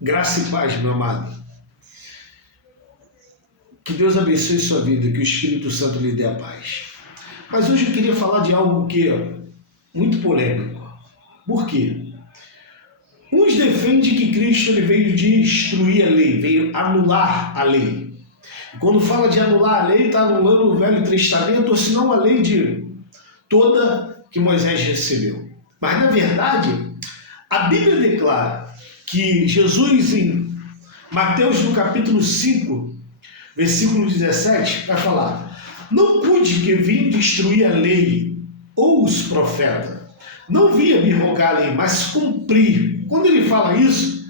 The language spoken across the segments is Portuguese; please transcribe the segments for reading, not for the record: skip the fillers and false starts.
Graça e paz, meu amado. Que Deus abençoe sua vida, que o Espírito Santo lhe dê a paz. Mas hoje eu queria falar de algo que é muito polêmico. Por quê? Uns defendem que Cristo ele veio destruir a lei, veio anular a lei. E quando fala de anular a lei, está anulando o Velho Testamento, ou senão a lei de toda que Moisés recebeu. Mas na verdade, a Bíblia declara que Jesus, em Mateus no capítulo 5, versículo 17, vai falar: não pude que vim destruir a lei ou os profetas. Não vim abrogar a lei, mas cumprir. Quando ele fala isso,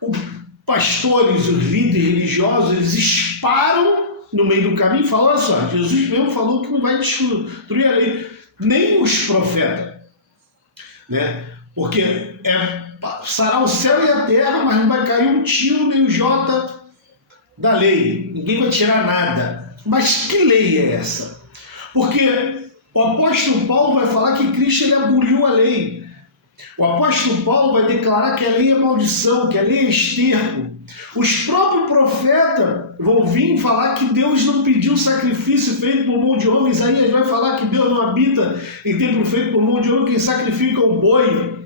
os pastores, os líderes religiosos, eles disparam no meio do caminho e falam: olha só, Jesus mesmo falou que não vai destruir a lei, nem os profetas. Né? Porque sará o céu e a terra, mas não vai cair um tio nem o jota da lei. Ninguém vai tirar nada. Mas que lei é essa? Porque o apóstolo Paulo vai falar que Cristo ele aboliu a lei. O apóstolo Paulo vai declarar que a lei é maldição, que a lei é esterco. Os próprios profetas vão vir falar que Deus não pediu sacrifício feito por mão de homem. Isaías vai falar que Deus não habita em templo feito por mão de homem. Quem sacrifica o boi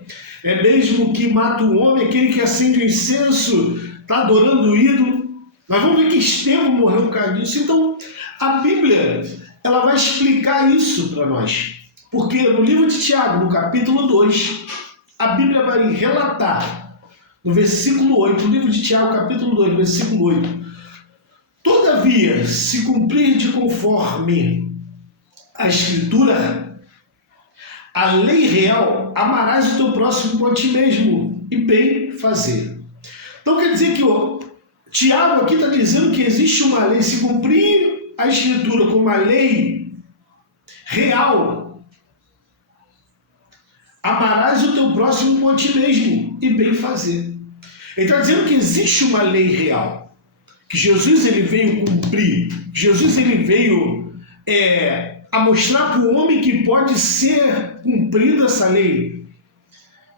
é mesmo que mata o homem, aquele que acende o incenso, está adorando o ídolo. Nós vamos ver que Estevão morreu por causa disso. Então, a Bíblia ela vai explicar isso para nós. Porque no livro de Tiago, no capítulo 2, a Bíblia vai relatar, no versículo 8, no livro de Tiago, capítulo 2, versículo 8, todavia, se cumprir de conforme a Escritura, a lei real, amarás o teu próximo por ti mesmo, e bem fazer. Então quer dizer que Tiago aqui está dizendo que existe uma lei, se cumprir a Escritura como uma lei real, amarás o teu próximo por ti mesmo, e bem fazer. Ele está dizendo que existe uma lei real, que Jesus ele veio cumprir, Jesus ele veio a mostrar para o homem que pode ser cumprida essa lei.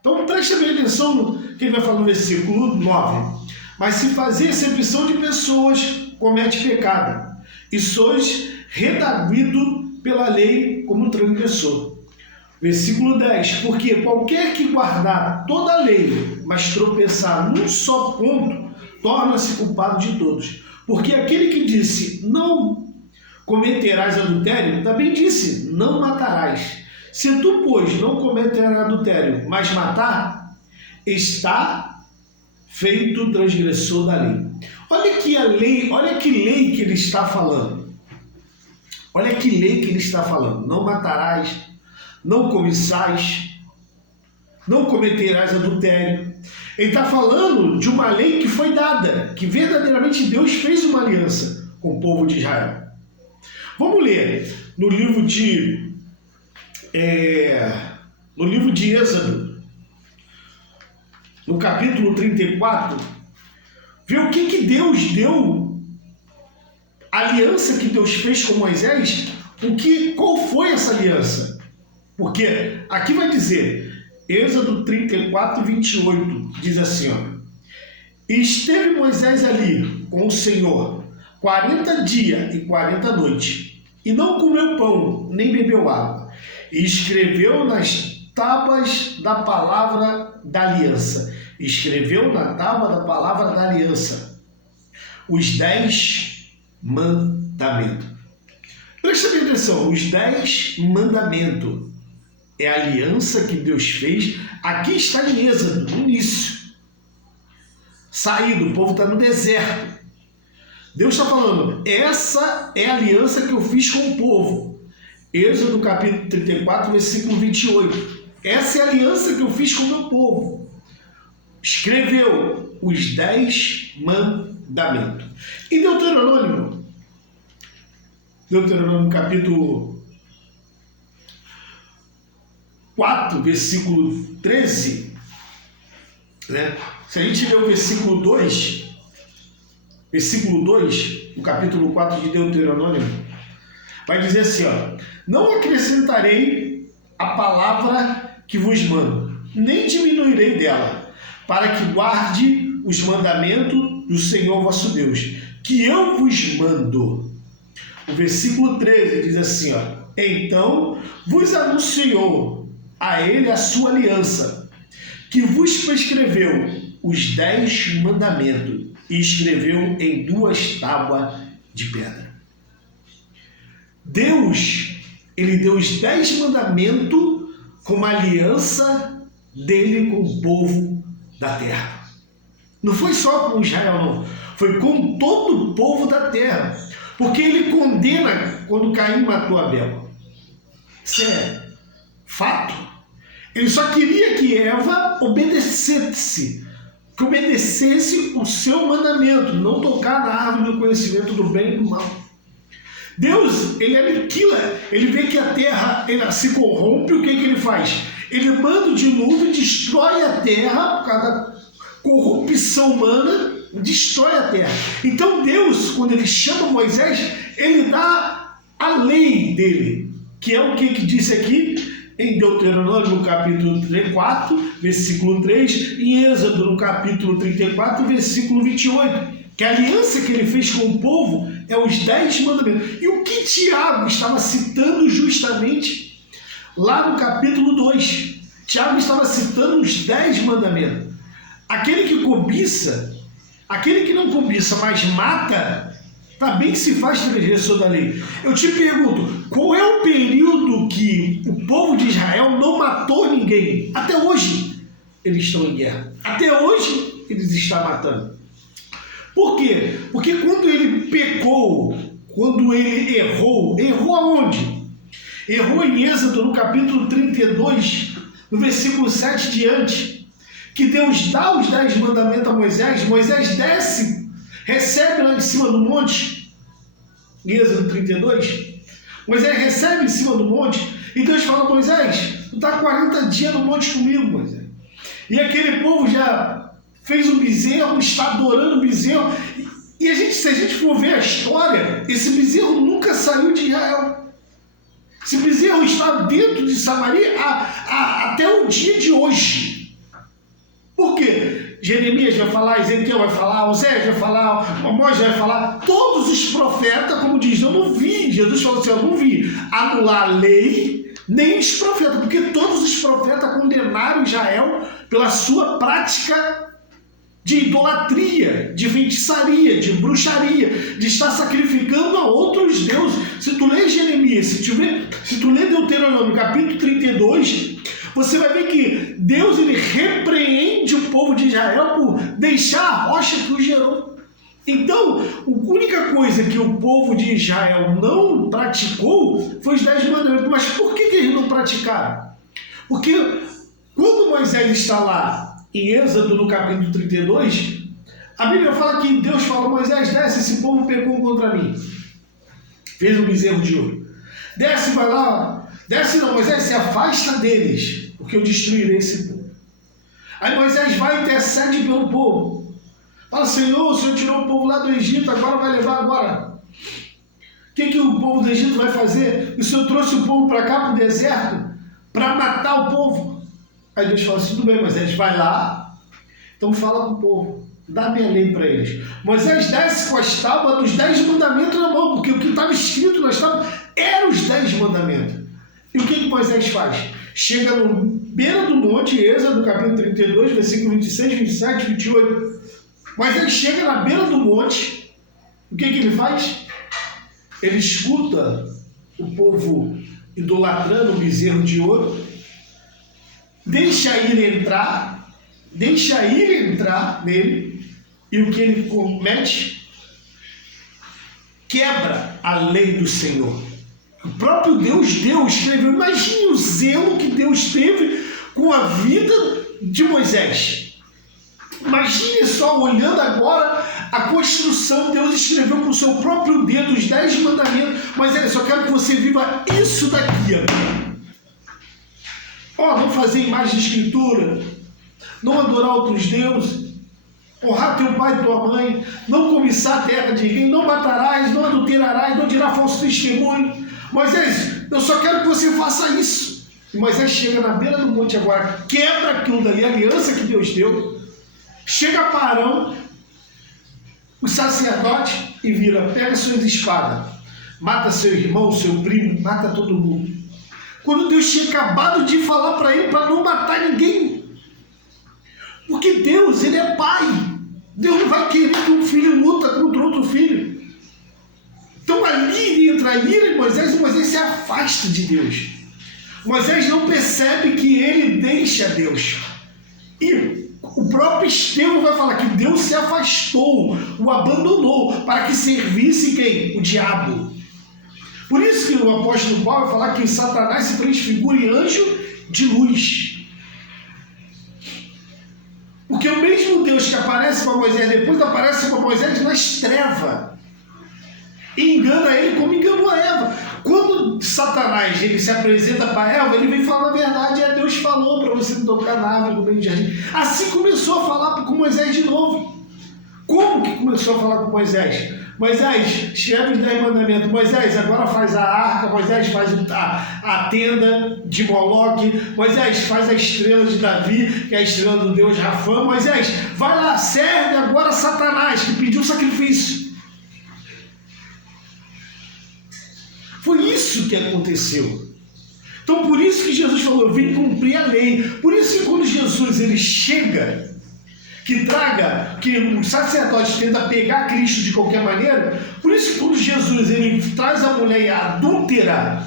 Então preste bem atenção no que ele vai falar no versículo 9. Mas se fazer acepção de pessoas, comete pecado, e sois redarguido pela lei como transgressor. Versículo 10, porque qualquer que guardar toda a lei, mas tropeçar num só ponto, torna-se culpado de todos. Porque aquele que disse, não cometerás adultério, também disse, não matarás. Se tu, pois, não cometerás adultério, mas matar, está feito transgressor da lei. Olha que a lei, olha que lei que ele está falando. Olha que lei que ele está falando. Não matarás, não cobiçais, não cometerás adultério. Ele está falando de uma lei que foi dada, que verdadeiramente Deus fez uma aliança com o povo de Israel. Vamos ler no livro de Êxodo, no capítulo 34, ver o que Deus deu, a aliança que Deus fez com Moisés, qual foi essa aliança? Porque aqui vai dizer, Êxodo 34, 28, diz assim, ó: e esteve Moisés ali com o Senhor 40 dias e 40 noites, e não comeu pão, nem bebeu água, e escreveu nas tábuas da palavra da aliança. Escreveu na tábua da palavra da aliança os 10 mandamentos. Presta bem atenção, os 10 mandamentos é a aliança que Deus fez. Aqui está em Êxodo, no início. Saído, o povo está no deserto. Deus está falando, essa é a aliança que eu fiz com o povo. Êxodo capítulo 34, versículo 28. Essa é a aliança que eu fiz com o meu povo. Escreveu os 10 mandamentos. E Deuteronômio capítulo 4, versículo 13, né? Se a gente ler o versículo 2, no capítulo 4 de Deuteronômio, vai dizer assim, ó: não acrescentarei a palavra que vos mando, nem diminuirei dela, para que guarde os mandamentos do Senhor vosso Deus, que eu vos mando. O versículo 13 diz assim, ó: então vos anunciou a ele a sua aliança, que vos prescreveu os 10 mandamentos e escreveu em 2 tábuas de pedra. Deus, ele deu os 10 mandamentos como aliança dele com o povo da terra. Não foi só com Israel, não. Foi com todo o povo da terra. Porque ele condena quando Caim matou Abel. Isso é fato. Ele só queria que Eva obedecesse o seu mandamento, não tocar na árvore do conhecimento do bem e do mal. Deus, ele aniquila, ele vê que a terra ela se corrompe, o que ele faz? Ele manda o dilúvio, destrói a terra por causa da corrupção humana, destrói a terra. Então Deus, quando ele chama Moisés, ele dá a lei dele, que é o que disse aqui em Deuteronômio no capítulo 34, versículo 3, e em Êxodo no capítulo 34, versículo 28, que a aliança que ele fez com o povo é os 10 mandamentos. E o que Tiago estava citando justamente lá no capítulo 2? Tiago estava citando os 10 mandamentos. Aquele que cobiça, aquele que não cobiça, mas mata, também se faz transgressor da lei. Eu te pergunto, qual é o período que o povo de Israel não matou ninguém? Até hoje eles estão em guerra. Até hoje eles estão matando. Por quê? Porque quando ele pecou, quando ele errou aonde? Errou em Êxodo no capítulo 32, no versículo 7 diante, que Deus dá os 10 mandamentos a Moisés. Moisés desce, recebe lá em cima do monte, Êxodo 32, Moisés recebe em cima do monte, e Deus fala: Moisés, tu está 40 dias no monte comigo, Moisés. E aquele povo já fez um bezerro, está adorando o bezerro, e se a gente for ver a história, esse bezerro nunca saiu de Israel. Esse bezerro está dentro de Samaria até o dia de hoje. Por quê? Jeremias vai falar, Ezequiel vai falar, Osés vai falar, Amós vai falar, todos os profetas, como diz, eu não vi, Jesus falou assim, eu não vi anular a lei, nem os profetas, porque todos os profetas condenaram Israel pela sua prática de idolatria, de feitiçaria, de bruxaria, de estar sacrificando a outros deuses. Se tu ler Jeremias, se tu ler Deuteronômio capítulo 32, você vai ver que Deus ele repreende o povo de Israel por deixar a rocha que o gerou. Então, a única coisa que o povo de Israel não praticou foi os 10 mandamentos. Mas por que eles não praticaram? Porque quando Moisés está lá em Êxodo no capítulo 32, a Bíblia fala que Deus falou: Moisés, desce, esse povo pecou contra mim. Fez um bezerro de ouro. Desce, vai lá. Desce não, Moisés, se afasta deles, porque eu destruirei esse povo. Aí Moisés vai e intercede pelo povo. Fala: Senhor, o Senhor tirou o povo lá do Egito, agora vai levar agora. O que o povo do Egito vai fazer? O Senhor trouxe o povo para cá, para o deserto, para matar o povo. Aí Deus fala assim: tudo bem, Moisés, vai lá, então fala com o povo, dá minha lei para eles. Moisés desce com as tábuas dos 10 mandamentos na mão, porque o que estava escrito nas tábuas eram os 10 mandamentos. E o que Moisés faz? Chega no beira do monte, Êxodo, capítulo 32, versículo 26, 27, 28. Moisés chega na beira do monte, o que ele faz? Ele escuta o povo idolatrando o bezerro de ouro, deixa ir entrar nele, e o que ele comete? Quebra a lei do Senhor. O próprio Deus escreveu. Imagine o zelo que Deus teve com a vida de Moisés. Imagine só, olhando agora a construção, Deus escreveu com o seu próprio dedo os 10 mandamentos. Mas eu só quero que você viva isso daqui, não fazer imagem de escritura, não adorar outros deuses, honrar teu pai e tua mãe, não cobiçar a terra de ninguém, não matarás, não adulterarás, não dirá falso testemunho. Moisés, eu só quero que você faça isso. E Moisés chega na beira do monte agora, quebra aquilo dali, a aliança que Deus deu, Chega para Arão, o sacerdote, e vira, pega suas espadas, mata seu irmão, seu primo, mata todo mundo. Quando Deus tinha acabado de falar para ele para não matar ninguém. Porque Deus, ele é pai. Deus não vai querer que um filho luta contra outro filho. Então ali entra a ira de Moisés, e Moisés se afasta de Deus. Moisés não percebe que ele deixa Deus. E o próprio Estevão vai falar que Deus se afastou, o abandonou, para que servisse quem? O diabo. Por isso que o apóstolo Paulo vai falar que Satanás se transfigura em anjo de luz. Porque o mesmo Deus que aparece para Moisés, depois aparece para Moisés nas trevas. E engana ele como enganou a Eva. Quando Satanás ele se apresenta para Eva, ele vem falar a verdade. Deus falou para você não tocar na árvore no meio do jardim. Assim começou a falar com Moisés de novo. Como que começou a falar com Moisés? Moisés, escreve os 10 mandamentos. Moisés, agora faz a arca. Moisés, faz a tenda de Moloque. Moisés, faz a estrela de Davi, que é a estrela do Deus Rafã. Moisés, vai lá, serve agora Satanás, que pediu sacrifício. Foi isso que aconteceu. Então, por isso que Jesus falou, eu vim cumprir a lei. Por isso que quando Jesus ele chega, que o sacerdote tenta pegar Cristo de qualquer maneira, por isso que quando Jesus ele traz a mulher adúltera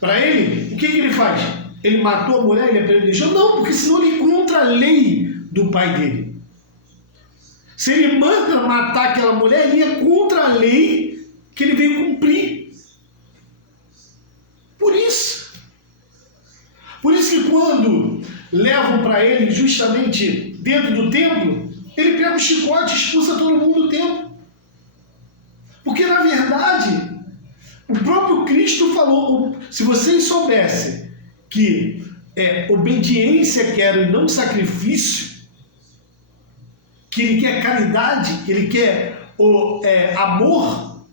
para ele, o que ele faz? Ele matou a mulher, ele apedrejou? Não, porque senão ele é contra a lei do pai dele. Se ele manda matar aquela mulher, ele é contra a lei que ele veio cumprir. Por isso que quando levam para ele justamente dentro do templo, ele pega um chicote e expulsa todo mundo do templo. Porque na verdade, o próprio Cristo falou, se vocês soubessem que obediência quero e não sacrifício, que ele quer caridade, que ele quer amor,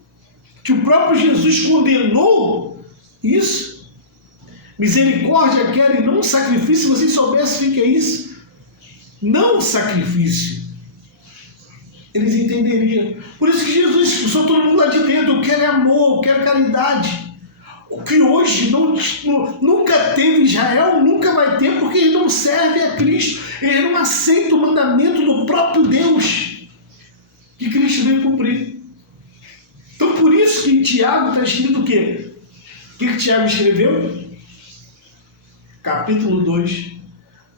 que o próprio Jesus condenou isso. Misericórdia quer e não sacrifício. Se vocês soubessem o que é isso, não sacrifício, eles entenderiam. Por isso que Jesus expulsou todo mundo lá de dentro. Eu quero amor, eu quero caridade. O que hoje nunca teve Israel, nunca vai ter, porque eles não servem a Cristo. Eles não aceitam o mandamento do próprio Deus que Cristo veio cumprir. Então por isso que em Tiago está escrito o quê? O que Tiago escreveu? Capítulo 2,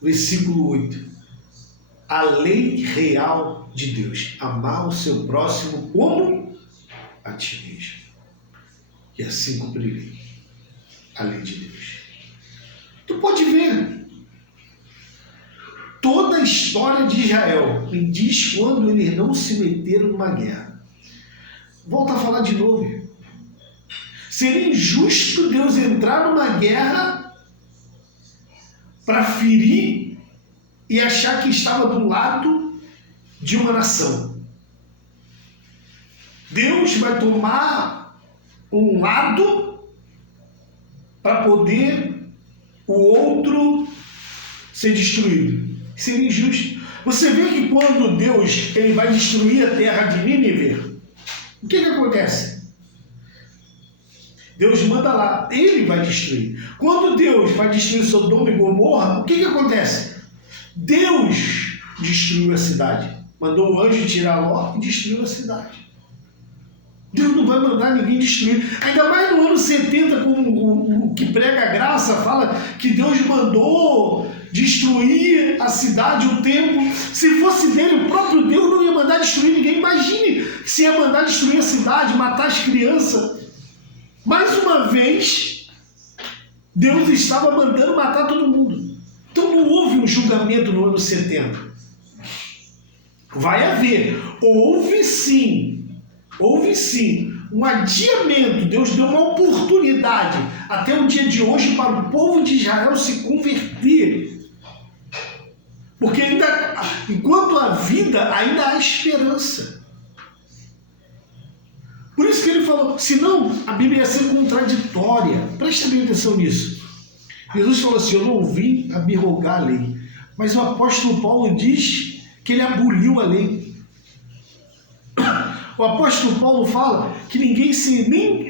versículo 8. A lei real de Deus. Amar o seu próximo como a ti mesmo. E assim cumprirei a lei de Deus. Tu pode ver. Toda a história de Israel me diz quando eles não se meteram numa guerra. Volta a falar de novo. Seria injusto Deus entrar numa guerra para ferir e achar que estava do lado de uma nação. Deus vai tomar um lado para poder o outro ser destruído. Seria injusto. Você vê que quando Deus ele vai destruir a terra de Nínive, o que acontece? Deus manda lá, ele vai destruir. Quando Deus vai destruir Sodoma e Gomorra, o que acontece? Deus destruiu a cidade. Mandou o anjo tirar Ló e destruiu a cidade. Deus não vai mandar ninguém destruir. Ainda mais no ano 70, como o que prega a graça fala que Deus mandou destruir a cidade, o templo. Se fosse dele, o próprio Deus não ia mandar destruir ninguém. Imagine se ia mandar destruir a cidade, matar as crianças. Mais uma vez, Deus estava mandando matar todo mundo. Então não houve um julgamento no ano 70. Vai haver. Houve sim um adiamento. Deus deu uma oportunidade até o dia de hoje para o povo de Israel se converter. Porque ainda, enquanto há vida, ainda há esperança. Por isso que ele falou, senão a Bíblia ia ser contraditória. Preste bem atenção nisso. Jesus falou assim, eu não vim abrogar a lei, Mas o apóstolo Paulo diz que ele aboliu a lei. O apóstolo Paulo fala que ninguém se nem